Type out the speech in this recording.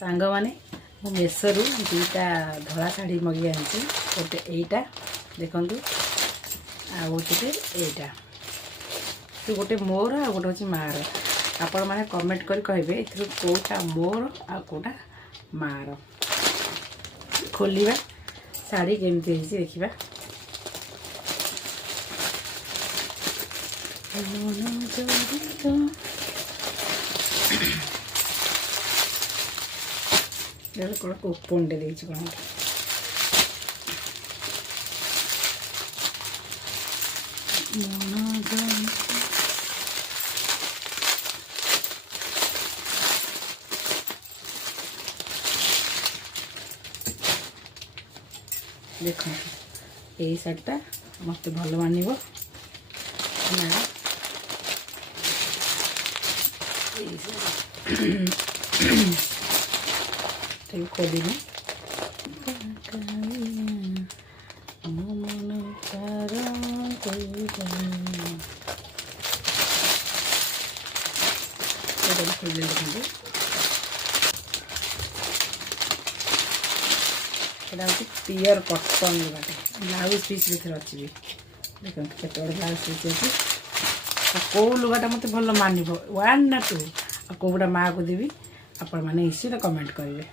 सांग माने मु मेसोरू दुईटा धला शाढ़ी मगे आनी गोटे यहीटा देखु आ गोटे यहीटा तो गोटे मोर आ गोटे हूँ मार आपण मैंने कमेंट कर कहे कौटा मोर आ कौटा मार खोलिबा शाढ़ी केमती देखा ओपन टे कौन देख यही शाढ़ीटा मत भल मान खोल पियर कटन लुगाटे ब्लाउज पीस भी अच्छी देखते केत ब्लाउज पीस अच्छी कौ लुगाटा मत भल मान 1 ना 2 आ कौटा माँ को देवी आपण मैंने इसी कमेंट करेंगे।